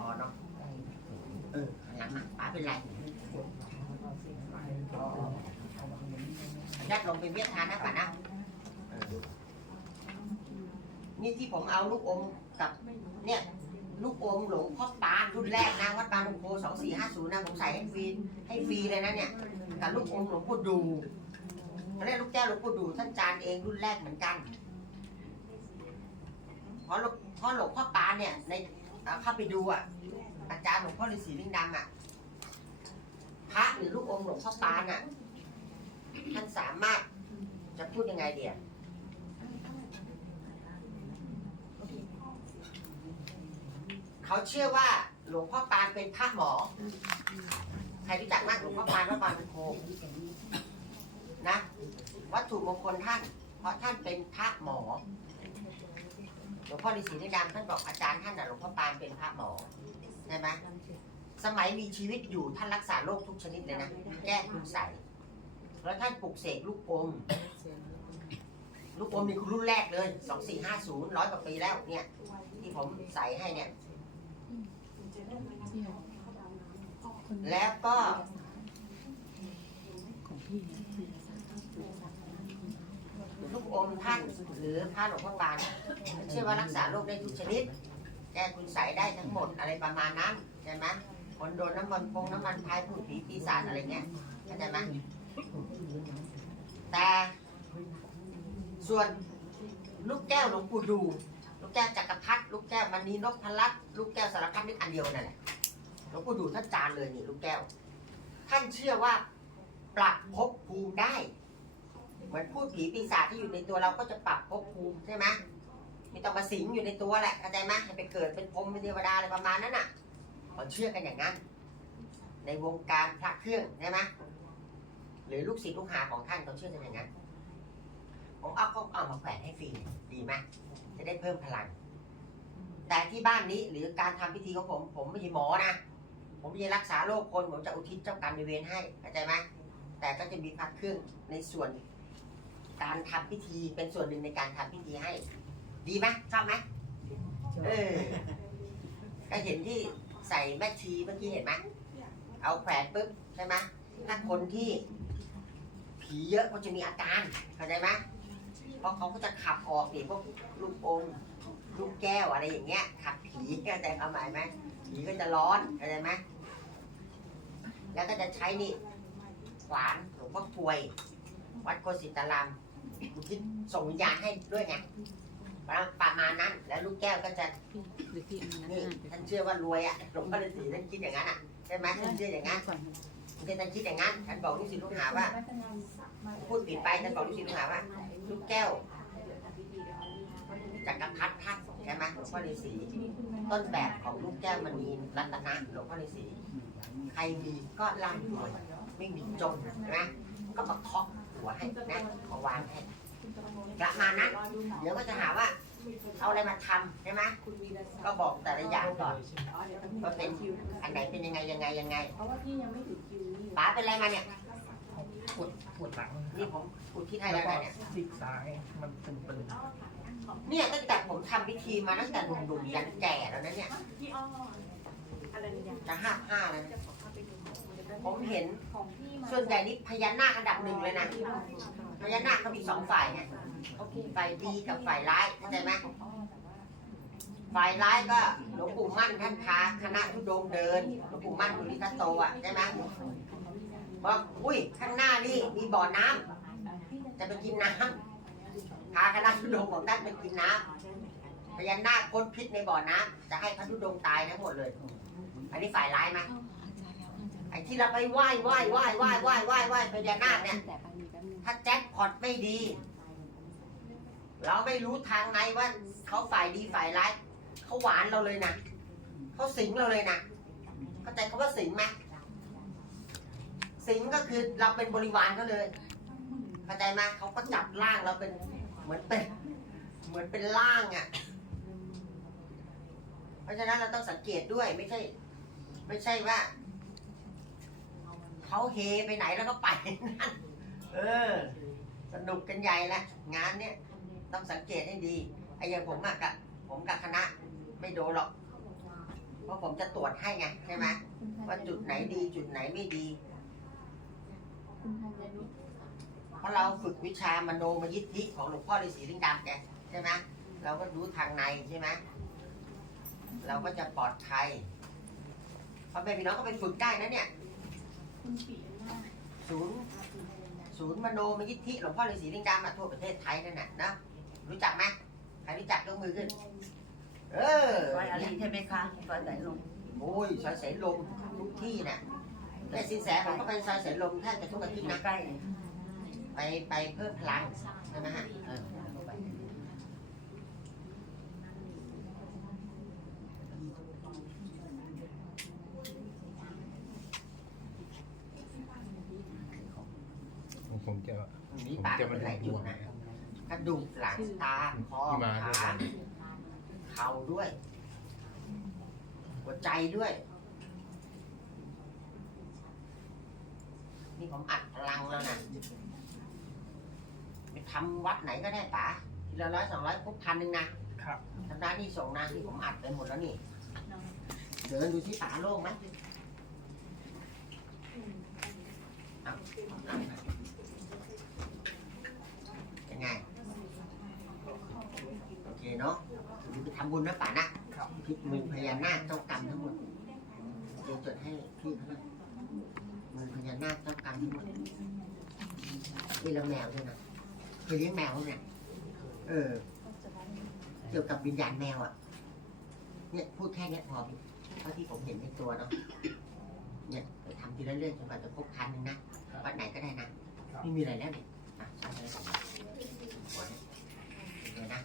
พอเนาะเออหลังมาป๋าเป็นไรอ๋อญาติลงไปเวียดทานนะป๋านะนี่ที่ผมเอาลูกอมกับเนี่ยลูกอมหลวงพ่อปานรุ่นแรกนะวัดบางลำโพสองสี่ห้าศูนย์นะผมใส่ให้ฟรีให้ฟรีเลยนะเนี่ยกับลูกอมหลวงพ่อดูเขาเรียกลูกแก้วหลวงพ่อดูท่านจานเองรุ่นแรกเหมือนกันเพราะหลวงเพราะหลวงพ่อปานเนี่ยใน อาเข้าไปดูอะ อาจารย์หลวงพ่อฤาษีลิงดำอะ พระหรือลูกอมหลวงพ่อปานอะ ท่านสามารถจะพูดยังไงเดียเขาเชื่อว่าหลวงพ่อปานเป็นพระหมอ ใครรู้จักมากหลวงพ่อปานวัดบางเป็นโคนะ วัตถุมงคลท่าน เพราะท่านเป็นพระหมอ ลวงพ่อฤาษีลิงดำท่านบอกอาจารย์ท่านน่ะหลวงพ่อปานเป็นพระหมอใช่ไหมสมัยมีชีวิตอยู่ท่านรักษาโรคทุกชนิดเลยนะแก้คุณใสยแล้วท่านปลุกเสกลูกอมลูกอมนี่คือรุ่นแรกเลย2450ร้อยกว่าปีแล้วเนี่ย ที่ผมใส่ให้เนี่ย แล้วก็ ลูกอมท่านหรือพระหลวงพ่อบานเชื่อว่ารักษาโรคได้ทุกชนิด แก้คุณใสยได้ทั้งหมดอะไรประมาณนั้นใช่ไหมคนโดนน้ำมันพงน้ำมันพายผูดผีปีศาจอะไรเงี้ยเข้าใจไหมแต่ส่วนลูกแก้วหลวงปู่ดูลูกแก้วจักรพรรดิลูกแก้วมณีนกพรัตน์ลูกแก้วสารพัดนึกอันเดียวนั่นแหละหลวงปู่ดูท่านจานเลยนี่ลูกแก้ว ท่านเชื่อว่าปรับภพภูมิได้ เหมือนพูดผีปีศาจที่อยู่ในตัวเราก็จะปรับภพภูมิใช่ไหมไมีต้องมาสิงอยู่ในตัวแหละเข้าใจไหมให้ไปเกิดเป็นพรหมเป็นเทวดาอะไรประมาณนั้นน่ะเขาเชื่อกันอย่างนั้น ในวงการพระเครื่องใช่ไหมหรือลูกศิษย์ลูกหาของท่านเขาเชื่อกันอย่างนั้นผมเอาก็เอามาแขวนให้ฟรีดีไหมจะได้เพิ่มพลัง แต่ที่บ้านนี้หรือการทำพิธีของผม ผมไม่ใช่หมอนะผมไม่ใช่รักษาโรคคนผมจะอุทิศเจ้ากรรมในเวรให้เข้าใจไหมแต่ก็จะมีพระเครื่องในส่วน การทำพิธีเป็นส่วนหนึ่งในการทำพิธีให้ ดีไหมชอบไหมเออก็เห็นที่ใส่แม่ชีเมื่อกี้เห็นไหมเอาแขวนปุ๊บใช่ไหมถ้าคนที่ ผีเยอะก็จะมีอาการเข้าใจไหมเพราะเขาก็จะขับออกดิพวกลูกอมลูกแก้วอะไรอย่างเงี้ย ขับผีเข้าใจความหมายไหมผีก็จะร้อนเข้าใจไหมแล้วก็จะใช้นี่ขวานหลวงพ่อกลวย วัดโคสิตาราม อุทิศส่งวิญญาณให้ด้วยไงประมาณนั้น แล้วลูกแก้วก็จะนี่ท่านเชื่อว่ารวยอะหลวงพ่อฤาษีท่านคิดอย่างนั้นอะใช่ไหมท่านเชื่ออย่างนั้นท่านคิดอย่างนั้นท่านบอกลูกศิษย์ลูกหาว่าพูดผิดไปท่านบอกลูกศิษย์ลูกหาว่าลูกแก้วจักรพรรดิท่านใช่ไหมหลวงพ่อฤาษีต้นแบบของลูกแก้วมณีรัตนะหลวงพ่อฤาษีใครมีก็ร่ำรวยไม่มีจนนะก็มาเคาะ หัวให้นะมาวางให้ประมาณนั้นเดี๋ยวก็จะหาว่าเอาอะไรมาทำใช่ไหมก็บอกแต่ละอย่างก่อนว่าเป็นอันไหนเป็นยังไงยังไงยังไงเพราะว่าพี่ยังไม่ถึงคิวนี่ป๋าเป็นอะไรมาเนี่ยปวดปวดหลังนี่ผมอุทิศให้แล้แล้ววก็นะเนี่ยซีกซ้ายมันตึงตึงเนี่ยตั้งแต่ผมทำพิธีมาตั้งแต่หนุ่มๆยันแก่แล้วนะเนี่ยพี่อ้ออะไรเนี่ยจะห้าห้าแล้ว ผมเห็นของพี่มาส่วนใหญ่นี่พญานาคอันดับหนึ่งเลยนะพญานาคเขามีสองฝ่ายไงโอเคฝ่ายดีกับฝ่ายร้ายเข้าใจไหมฝ่ายร้ายก็หลวงปู่มั่นท่านพาคณะทุดงค์เดินหลวงปู่มั่นบุริทัตโตอะใช่ไหมบอกอุ้ยข้างหน้านี่มีบ่อน้ำจะไปกินน้ำพาคณะทุดงค์ของท่านไปกินน้ำพญานาคพ่นพิษในบ่อน้ำจะให้พระทุดงค์ตายทั้งหมดเลย อันนี้ฝ่ายร้ายไหม ไอ้ที่เราไปไหว้ไหว้ไหว้ไหว้ไหว้ไหว้ไหว้พญานาคเนี่ยถ้าแจ็คพอตไม่ดี เราไม่รู้ทางไหนว่าเขาฝ่ายดีฝ่ายร้ายเขาหวานเราเลยนะเขาสิงเราเลยนะเข้าใจคำว่าสิงไหมสิงก็คือเราเป็นบริวารเขาเลยเข้าใจไหมเขาก็จับร่างเราเป็นเหมือนเป็น เหมือนเป็นร่างอะ เพราะฉะนั้นเราต้องสังเกตด้วยไม่ใช่ ไม่ใช่ว่า เขาเฮไปไหนแล้วก็ไปนั่นเออ สนุกกันใหญ่ละงานเนี้ยต้องสังเกตให้ดีไอ้อย่างผมอะกับผมกับคณะไม่โดนหรอก เพราะผมจะตรวจให้ไงใช่ไหมว่าจุดไหนดีจุดไหนไม่ดี เพราะเราฝึกวิชามโนมยิทธิของหลวงพ่อฤาษีลิงดำแกใช่ไหมเราก็รู้ทางในใช่ไหมเราก็จะปลอดภัยเพราะแม่พี่น้องก็ไปฝึกได้นะเนี่ย คุณปิยนาถศูนย์ศูนย์มโนมยิทธิหลวงพ่อฤาษีลิงดำอะทั่วประเทศไทยนั่นน่ะนะรู้จักไหมใครรู้จักยกมือขึ้น เออซอยอารีใช่ไหมคะซอยไหนลงโอ้ยซอยสายลมทุกที่น่ะแต่สินแสผมก็ไปซอยสายลมแทบจะทุกอาทิตย์อยู่นะใกล้ไปไปเพิ่มพลังใช่ไหมฮะเออเข้าไป ผมจะ มีปากเป็นไรอยู่นะกระดูกหลังตาคอที่มาด้วยขากันเข่าด้วย หัวใจด้วย นี่ผมอัดพลังแล้วนะไปทำวัดไหนก็ได้ป๋าทีละร้อยสองร้อยปุ๊บพันหนึ่งนะครับทำด้านนี่ส่งนะที่ผมอัดไปหมดแล้วนี่ เดินดูที่ป๋าโล่งไหมเอาเอาเป็นไง โอเคเนาะเดี๋ยวไปทำ บุญนะป๋านะครับพิษมือพญานาคเจ้ากรรมทั้งหมดเดี๋ยวจดให้พี่เขาด้วยมือพญานาคเจ้ากรรมทั้งหมดนี่แล้วแมวด้วยนะเคยเลี้ยงแมวไหมเนี่ยเออ เกี่ยวกับวิญญาณแมวอะ เนี่ยพูดแค่เนี้ยพอพี่เท่าที่ผมเห็นในตัวเนาะเนี่ยไปทำทีละเรื่องจนกว่าจะครบพันหนึ่งนะวัดไหนก็ได้นะไม่มีอะไรแล้วเนี่ยอะใช่เลยหัวเนี่ยโอเคนะ